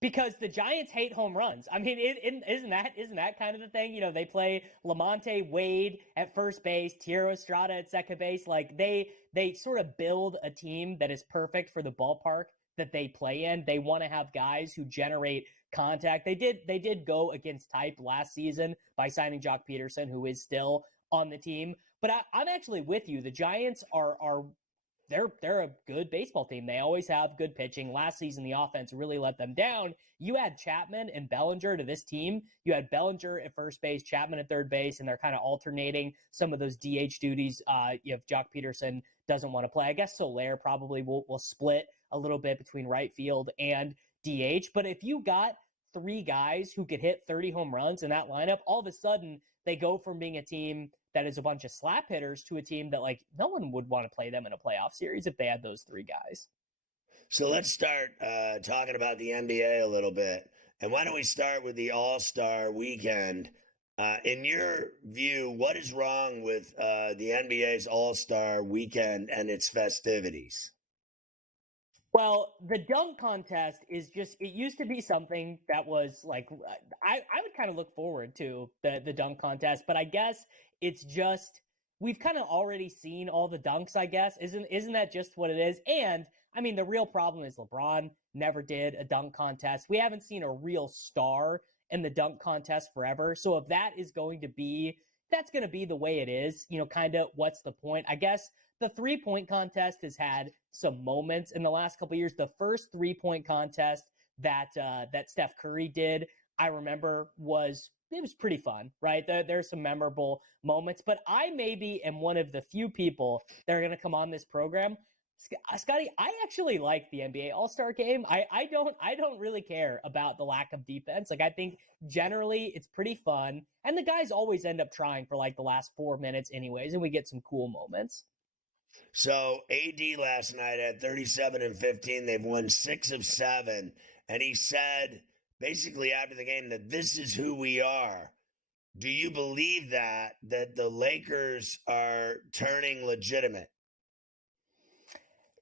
Because the Giants hate home runs. I mean, isn't that kind of the thing? You know, they play Lamonte Wade at first base, Thairo Estrada at second base. Like they sort of build a team that is perfect for the ballpark that they play in. They want to have guys who generate contact. They did go against type last season by signing Jock Peterson, who is still on the team. But I'm actually with you. The Giants are they're a good baseball team. They always have good pitching. Last season, the offense really let them down. You add Chapman and Bellinger to this team. You had Bellinger at first base, Chapman at third base, and they're kind of alternating some of those DH duties. If Jock Peterson doesn't want to play, I guess Soler probably will split a little bit between right field and DH. But if you got three guys who could hit 30 home runs in that lineup, all of a sudden they go from being a team that is a bunch of slap hitters to a team that, like, no one would want to play them in a playoff series if they had those three guys. So let's start talking about the NBA a little bit. And why don't we start with the All-Star weekend? In your view, what is wrong with the NBA's All-Star weekend and its festivities? Well, the dunk contest is just, it used to be something that was like, I would kind of look forward to the dunk contest, but I guess it's just, we've kind of already seen all the dunks, I guess. Isn't that just what it is? And I mean, the real problem is LeBron never did a dunk contest. We haven't seen a real star in the dunk contest forever. So if that is going to be, that's going to be the way it is, kind of what's the point? I guess the 3-point contest has had some moments in the last couple of years. The first 3-point contest that Steph Curry did, I remember it was pretty fun, right? There's some memorable moments, but I maybe am one of the few people that are going to come on this program. Scotty, I actually like the NBA All-Star game. I don't really care about the lack of defense. Like, I think generally it's pretty fun, and the guys always end up trying for like the last 4 minutes anyways, and we get some cool moments. So AD last night had 37 and 15. They've won 6 of 7. And he said basically after the game that this is who we are. Do you believe that the Lakers are turning legitimate?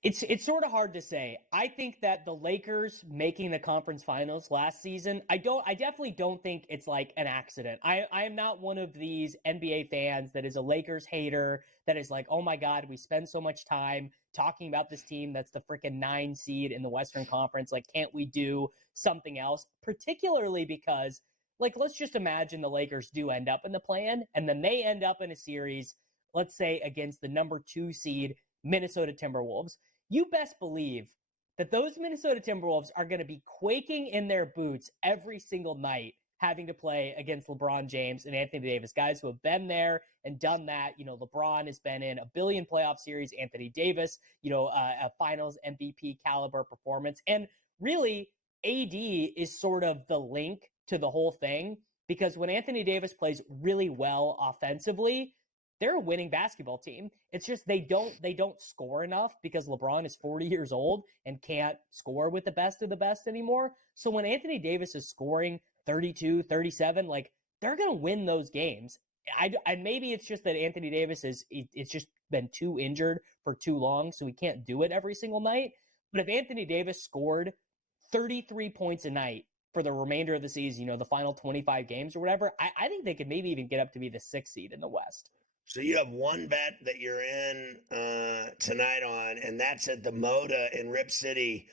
It's sort of hard to say. I think that the Lakers making the conference finals last season, I definitely don't think it's like an accident. I am not one of these NBA fans that is a Lakers hater that is like, oh my God, we spend so much time talking about this team that's the freaking 9 seed in the Western Conference. Like, can't we do something else? Particularly because, like, let's just imagine the Lakers do end up in the play-in, and then they end up in a series, let's say against the number 2 seed Minnesota Timberwolves. You best believe that those Minnesota Timberwolves are going to be quaking in their boots every single night having to play against LeBron James and Anthony Davis, guys who have been there and done that. LeBron has been in a billion playoff series. Anthony Davis, a finals MVP caliber performance. And really, AD is sort of the link to the whole thing, because when Anthony Davis plays really well offensively, they're a winning basketball team. It's just they don't score enough because LeBron is 40 years old and can't score with the best of the best anymore. So when Anthony Davis is scoring 32, 37, like, they're going to win those games. I maybe it's just that Anthony Davis it's just been too injured for too long, so he can't do it every single night. But if Anthony Davis scored 33 points a night for the remainder of the season, the final 25 games or whatever, I think they could maybe even get up to be the 6th seed in the West. So you have one bet that you're in tonight on, and that's at the Moda in Rip City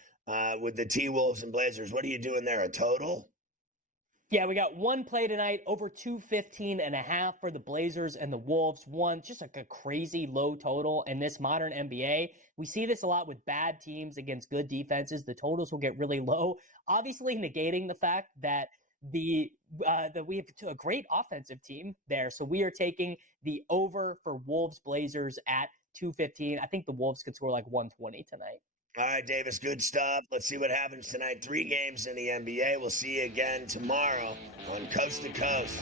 with the T-Wolves and Blazers. What are you doing there, a total? Yeah, we got one play tonight, over 215.5 for the Blazers and the Wolves. One, just like a crazy low total in this modern NBA. We see this a lot with bad teams against good defenses. The totals will get really low, obviously negating the fact that we have a great offensive team there. So we are taking the over for Wolves Blazers at 215. I think the Wolves could score like 120 tonight. All right, Davis, good stuff. Let's see what happens tonight. 3 games in the NBA. We'll see you again tomorrow on Coast to Coast.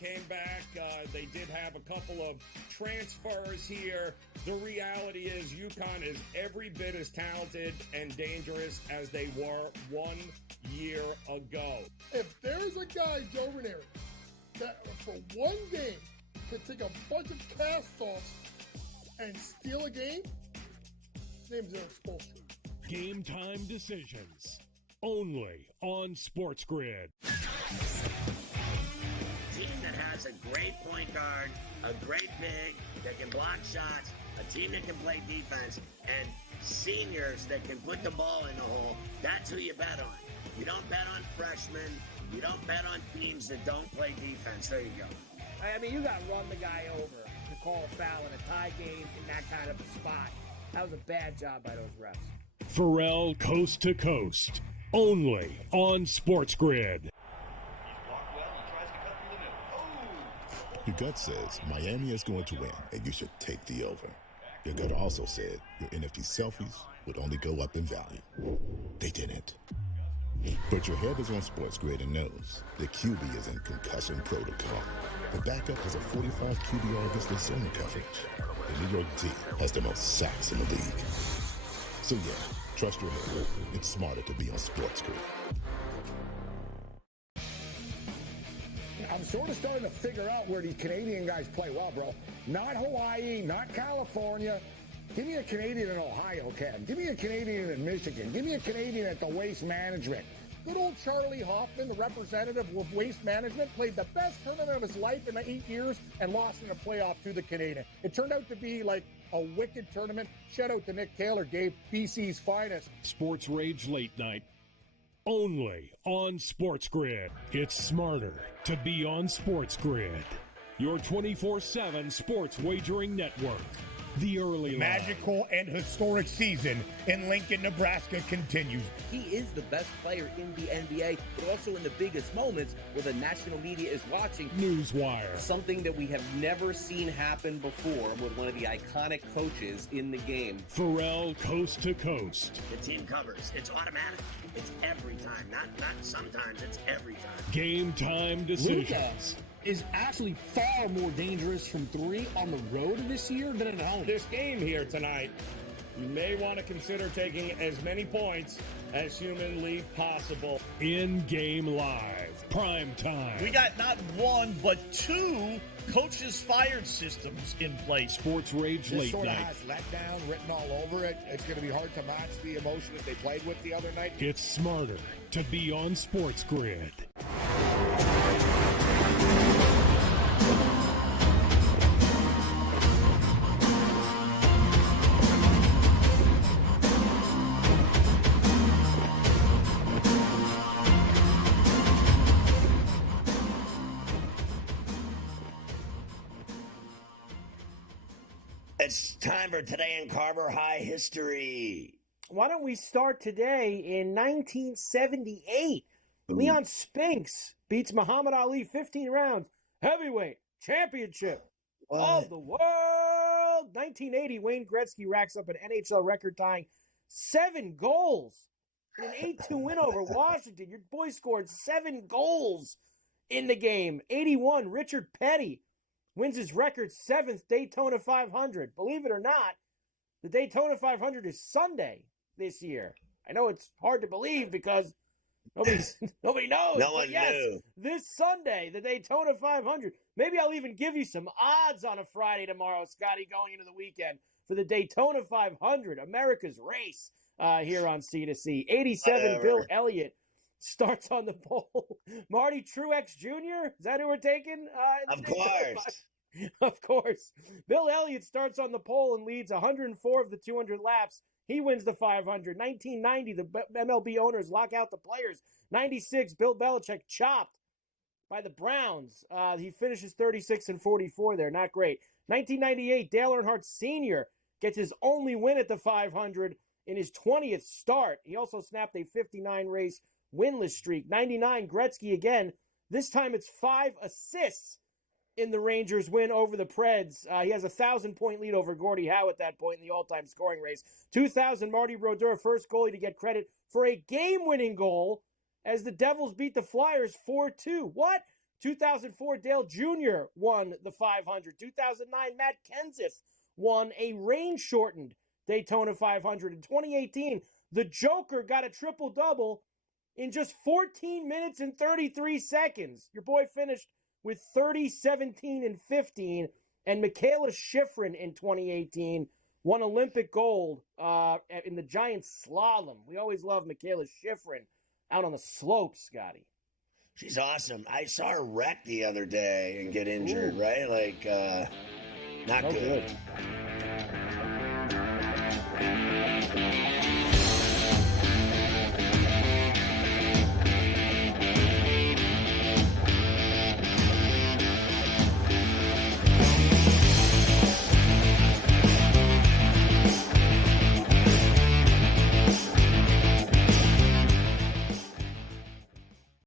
Came back. They did have a couple of transfers here. The reality is UConn is every bit as talented and dangerous as they were 1 year ago. If there's a guy, Joe Ranieri, that for one game could take a bunch of cast-offs and steal a game, his name's Eric Spoelstra. Game time decisions. only on SportsGrid. Team that has a great point guard, a great big that can block shots, a team that can play defense, and seniors that can put the ball in the hole. That's who you bet on. You don't bet on freshmen. You don't bet on teams that don't play defense. There you go. I mean, you got to run the guy over to call a foul in a tie game in that kind of a spot. That was a bad job by those refs. Ferrall Coast to Coast, only on SportsGrid. Your gut says Miami is going to win, and you should take the over. Your gut also said your NFT selfies would only go up in value. They didn't. But your head is on SportsGrid and knows the QB is in concussion protocol. The backup has a 45 QBR against zone coverage. The New York D has the most sacks in the league. So yeah, trust your head. It's smarter to be on SportsGrid. I'm sort of starting to figure out where these Canadian guys play well, bro. Not Hawaii, not California. Give me a Canadian in Ohio, Ken. Give me a Canadian in Michigan. Give me a Canadian at the Waste Management. Good old Charlie Hoffman, the representative of Waste Management, played the best tournament of his life in 8 years and lost in a playoff to the Canadian. It turned out to be like a wicked tournament. Shout out to Nick Taylor, gave BC's finest. Sports Rage Late Night, only on SportsGrid. It's smarter to be on SportsGrid. Your 24/7 sports wagering network. The early magical and historic season in Lincoln, Nebraska continues. He is the best player in the NBA, but also in the biggest moments where the national media is watching. Newswire. Something that we have never seen happen before with one of the iconic coaches in the game. Ferrall Coast to Coast. The team covers. It's automatic. It's every time. Not sometimes. It's every time. Game time decisions. Is actually far more dangerous from three on the road this year than at home. This game here tonight, you may want to consider taking as many points as humanly possible. In-game live, prime time. We got not one, but two coaches fired systems in place. Sports Rage Late Night. Night. This sort of has letdown written all over it. It's going to be hard to match the emotion that they played with the other night. It's smarter to be on SportsGrid. It's time for Today in Carver High History. Why don't we start today in 1978? Leon Spinks beats Muhammad Ali 15 rounds, heavyweight championship of the world. 1980, Wayne Gretzky racks up an NHL record-tying 7 goals in an 8-2 win over Washington. Your boy scored 7 goals in the game. 81, Richard Petty wins his record 7th Daytona 500. Believe it or not, the Daytona 500 is Sunday this year. I know it's hard to believe because nobody knows. No one knew. This Sunday, the Daytona 500. Maybe I'll even give you some odds on a Friday tomorrow, Scotty, going into the weekend for the Daytona 500, America's race here on C2C. 87, Whatever. Bill Elliott starts on the pole. Marty Truex Jr., is that who we're taking? Of course. Of course. Bill Elliott starts on the pole and leads 104 of the 200 laps. He wins the 500. 1990, the MLB owners lock out the players. 96, Bill Belichick chopped by the Browns. He finishes 36 and 44 there. Not great. 1998, Dale Earnhardt Sr. gets his only win at the 500 in his 20th start. He also snapped a 59-race winless streak. 99, Gretzky again. This time it's 5 assists in the Rangers win over the Preds. He has a 1,000-point lead over Gordie Howe at that point in the all-time scoring race. 2000, Marty Brodeur, first goalie to get credit for a game-winning goal as the Devils beat the Flyers 4-2. What? 2004, Dale Jr. won the 500. 2009, Matt Kenseth won a rain-shortened Daytona 500. In 2018, the Joker got a triple-double in just 14 minutes and 33 seconds. Your boy finished with 30, 17, and 15. And Michaela Schifrin in 2018 won Olympic gold in the giant slalom. We always love Michaela Schifrin out on the slopes, Scotty. She's awesome. I saw her wreck the other day and get injured, right? Like, not good.